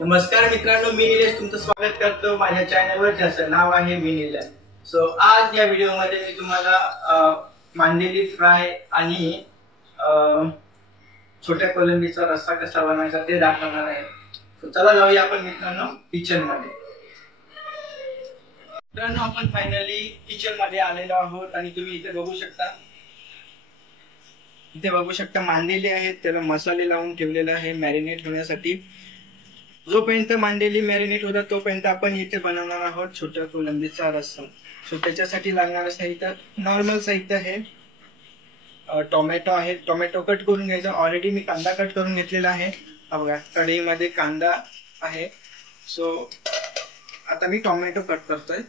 नमस्कार मित्रांनो, मी निलेश तुमचं स्वागत करतो माझ्या चॅनलवर ज्याचं नाव आहे मी निलेश. सो आज या व्हिडिओमध्ये मी तुम्हाला मांदेली फ्राय आणि छोट्या कोलंबीचा रस्सा कसा बनवायचा ते दाखवणार आहे. सो चला जाऊया आपण मित्रांनो किचन मध्ये. मित्रांनो आपण फायनली किचन मध्ये आलेलो आहोत आणि तुम्ही इथे बघू शकता मांदेली आहेत, त्याला मसाले लावून ठेवलेला आहे मॅरिनेट होण्यासाठी. जोपर्यंत मांदेली मॅरिनेट होतात तोपर्यंत आपण इथे बनवणार आहोत छोट्या कोलंबीचा रस्सा. सो त्याच्यासाठी लागणारं साहित्य नॉर्मल साहित्य आहे. टोमॅटो आहे, टोमॅटो कट करून घ्यायचा. ऑलरेडी मी कांदा कट करून घेतलेला आहे. बघा कढईमध्ये कांदा आहे. सो आता मी टोमॅटो कट करतोय.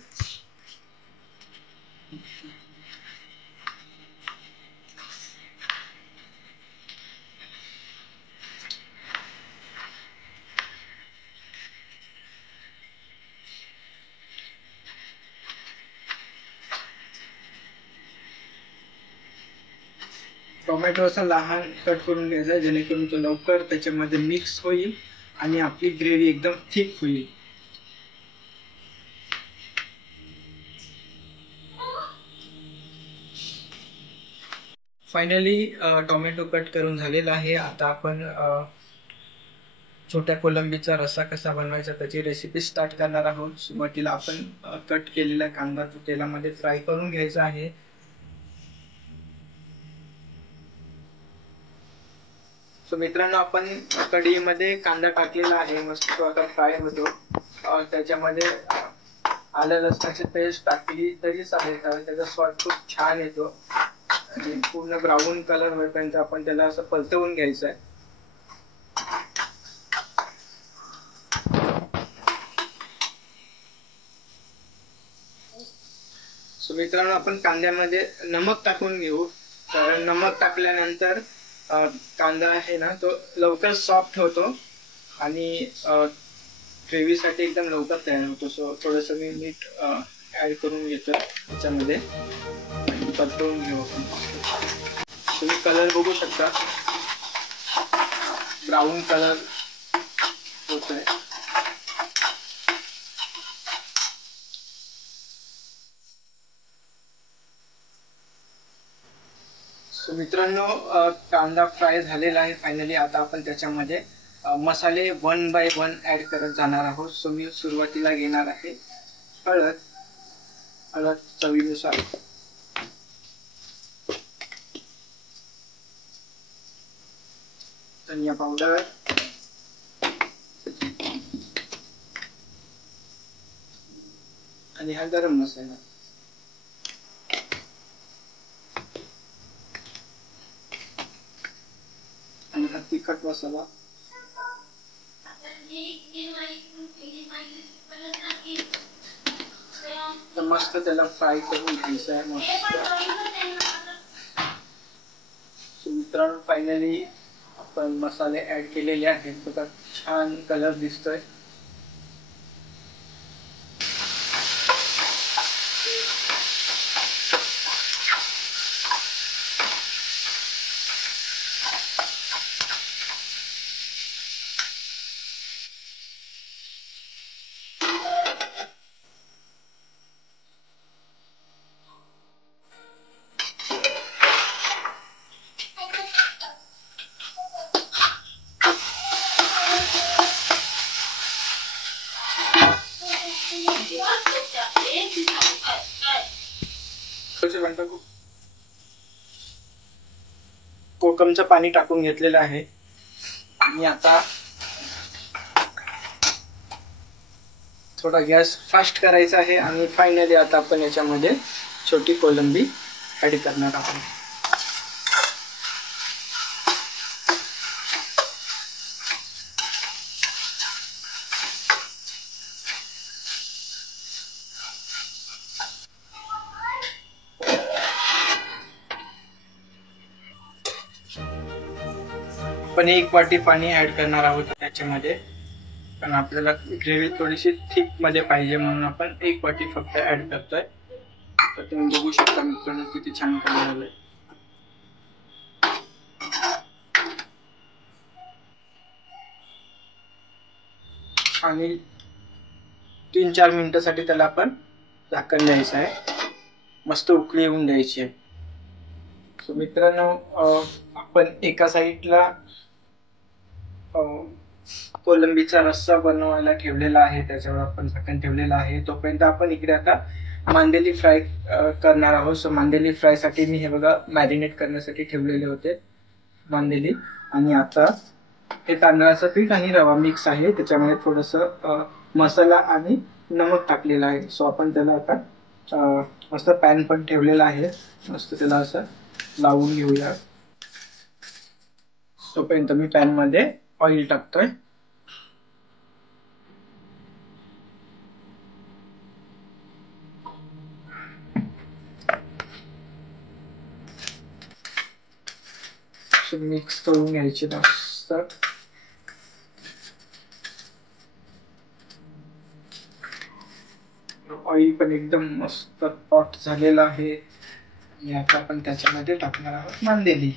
टोमॅटो असा लहान कट करून घ्यायचा जेणेकरून तो लवकर त्याच्यामध्ये मिक्स होईल आणि आपली ग्रेव्ही एकदम थिक होईल. फायनली टोमॅटो कट करून झालेला आहे. आता आपण छोट्या कोलंबीचा रस्सा कसा बनवायचा त्याची रेसिपी स्टार्ट करणार आहोत. सुरुवातीला आपण कट केलेला कांदा तेलामध्ये फ्राय करून घ्यायचा आहे. सो मित्रांनो आपण कढईमध्ये कांदा टाकलेला आहे, मस्त तो आता फ्राय होतो. त्याच्यामध्ये आलं लसणाची पेस्ट टाकली तरी चालेल, कारण त्याचा स्वाद खूप छान येतो. आणि पूर्ण ब्राऊन कलर होईपर्यंत आपण त्याला असं परतवून घ्यायचं आहे. सो मित्रांनो आपण कांद्यामध्ये नमक टाकून घेऊ, कारण नमक टाकल्यानंतर कांदा आहे ना तो लवकर सॉफ्ट होतो आणि ग्रेव्हीसाठी एकदम लवकर तयार होतो. सो थोडंसं मी मीठ ॲड करून घेतो त्याच्यामध्ये आणि परतवून घेऊ आपण. तुम्ही कलर बघू शकता, ब्राऊन कलर होतोय. सो मित्रांनो कांदा फ्राय झालेला आहे फायनली. आता आपण त्याच्यामध्ये मसाले 1 बाय 1 ॲड करत जाणार आहोत. सो मी सुरुवातीला घेणार आहे हळद चवीनुसार, धनिया पावडर, आणि हा गरम मसाला. आणि हा तिखट मसाला. तर मस्त त्याला फ्राय करून घ्यायचं आहे मस्त. मित्रांनो फायनली आपण मसाले ऍड केलेले आहेत, बघा छान कलर दिसतोय. कोकमचं पाणी टाकून घेतलेलं आहे आणि आता थोडा गॅस फास्ट करायचा आहे आणि फायनली आता आपण याच्यामध्ये छोटी कोलंबी ॲड करणार आहोत. पण 1 वाटी पाणी ऍड करणार आहोत त्याच्यामध्ये, कारण आपल्याला ग्रेव्ही थोडीशी थिक मध्ये पाहिजे म्हणून आपण 1 वाटी फक्त ऍड करतोय. तर तुम्ही बघू शकता मित्रांनो किती छान कलर आलाय. आणि 3-4 मिनिटासाठी त्याला आपण झाकण द्यायचं आहे, मस्त उकळी येऊन द्यायची आहे. सो मित्रांनो, आपण एका साईडला कोलंबीचा रस्सा बनवायला ठेवलेला आहे, त्याच्यावर आपण झाकण ठेवलेलं आहे. तोपर्यंत आपण इकडे आता मांदेली फ्राय करणार आहोत. सो मांदेली फ्राय साठी मी हे बघा मॅरिनेट करण्यासाठी ठेवलेले होते मांदेली. आणि आता हे तांदळाचं पीठ आणि रवा मिक्स आहे, त्याच्यामध्ये थोडस मसाला आणि नमक टाकलेलं आहे. सो आपण त्याला आता मस्त पॅन पण ठेवलेला आहे, मस्त त्याला असं लावून घेऊया. तोपर्यंत मी पॅन मध्ये ऑइल टाकतोय. मिक्स करून घ्यायचे मस्त. ऑइल पण एकदम मस्त हॉट झालेला आहे आणि आता आपण त्याच्यामध्ये टाकणार आहोत मांदेली.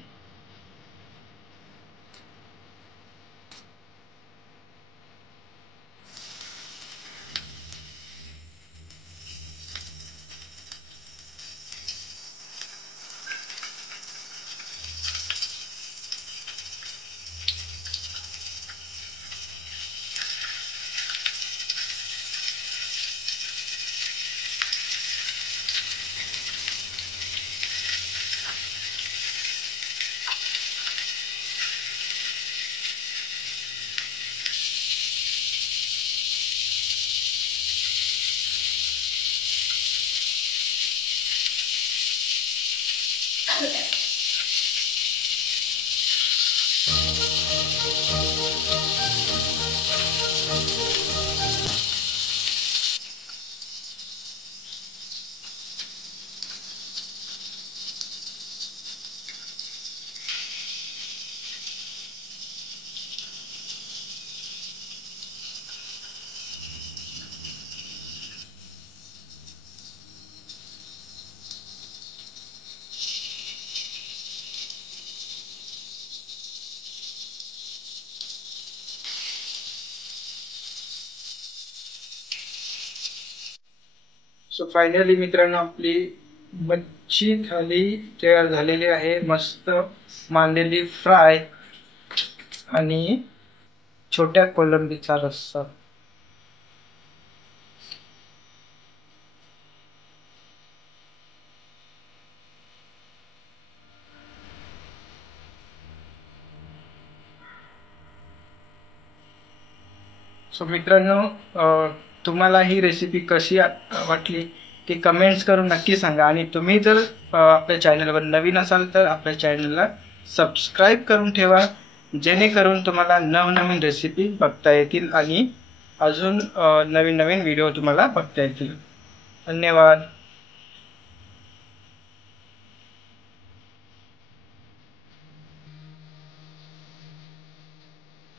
सो फायनली मित्रांनो, आपली मच्छी थाली तयार झालेली आहे. मस्त मांदेली फ्राय आणि छोट्या कोलंबीचा रस्सा. सो मित्रांनो, तुम्हाला ही रेसिपी कशी वाटली ती कमेंट्स करून नक्की सांगा. आणि तुम्ही जर आपल्या चॅनलवर नवीन असाल तर आपल्या चॅनलला सबस्क्राईब करून ठेवा, जेणेकरून तुम्हाला नवनवीन रेसिपी बघता येतील आणि अजून नवीन नवीन व्हिडिओ तुम्हाला बघता येतील. धन्यवाद.